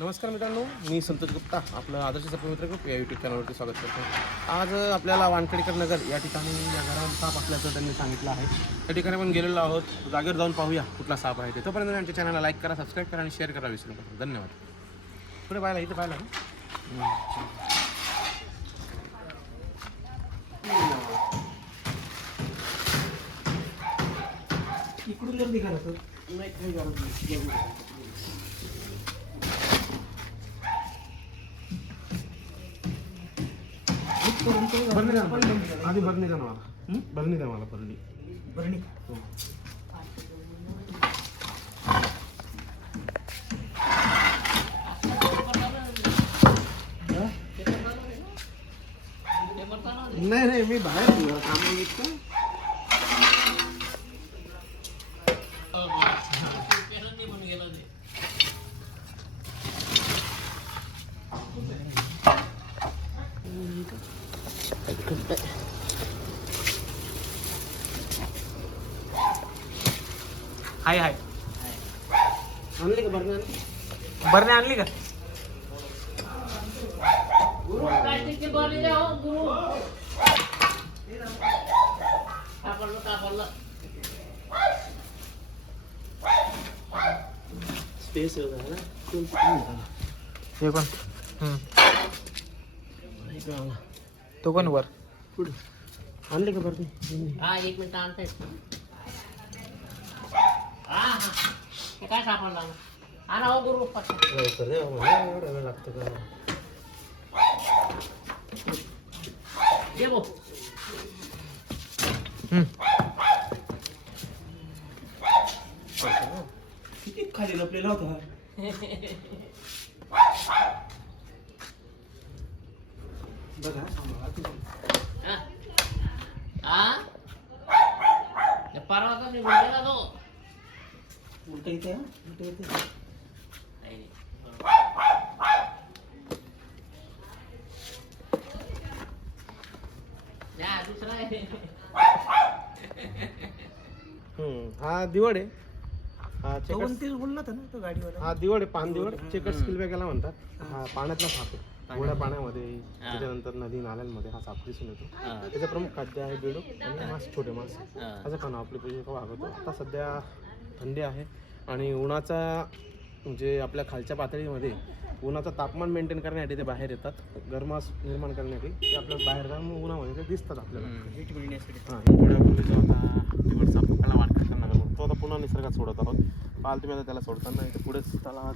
नमस्कार मित्रांनो, मी संतोष गुप्ता आपलं आदर्श सर्पमित्र ग्रुप या यूट्यूब चॅनलवरती स्वागत करतो. आज आपल्याला वानखेडेकर नगर या ठिकाणी या घरावर साप असल्याचं त्यांनी सांगितलं आहे. त्या ठिकाणी आपण गेलेलो आहोत. जागेवर जाऊन पाहूया कुठला साप आहे ते. तोपर्यंत आमच्या चॅनलला लाईक करा, सबस्क्राईब करा आणि शेअर करा विसरू नका. धन्यवाद. पुढे पाहिला, इथे पाहिला इकडून जर निघाला तर नाही काही गरज नाही. भरणी द्या मला. आधी भरणी द्या मला. भरणी द्या मला. भरणी बरणी नाही नाही, मी बाहेर काम इतकं हाय हाय आणली का भरणी? बरणी आणली का? स्पेस ना हे कोण? तो कोण वर? पुढे आणली का भरणी? हा, एक मिनिट आणताय. हे काय सापडला? आणा हो गुरु पटकन. एवढा वेळ लागतो का? ये भाऊ. किती खाली लपलेला होता. बघा हा? हा? ते परवा का मी बोललेला तो. उलट इथे उलट इथे नाही, नाही. या, दुसरा आहे. हा दिवड आहे. हा तो चेकट. पण तेच बोलला होता ना तो गाडीवाला. हा दिवड आहे. पान दिवड. चेकट स्किल याला म्हणतात. हा पाण्यातला साप आहे. गोड्या पाण्यामध्ये त्याच्यानंतर नदी नाल्यांमध्ये हा साप दिसून येतो. त्याचे प्रमुख खाद्य आहे बेडूक आणि मासे, छोटे मासे. असं खाणं आपली पूजा भागवतो. आता सध्या थंडी आहे आणि उन्हाचा म्हणजे आपल्या खालच्या पातळीमध्ये उन्हाचं तापमान मेंटेन करण्यासाठी ते बाहेर येतात. गरमास निर्माण करण्यासाठी ते आपल्याला बाहेर जाऊन उन्हामध्ये ते दिसतात आपल्याला. हिट मिळण्यासाठी. हां, गोड्यापूर्वी जो आता दिवड साप आपल्याला वाटतं तो आता पुन्हा निसर्गात सोडत आहोत. पाल तुम्ही आता त्याला सोडताना इथे पुढेच त्याला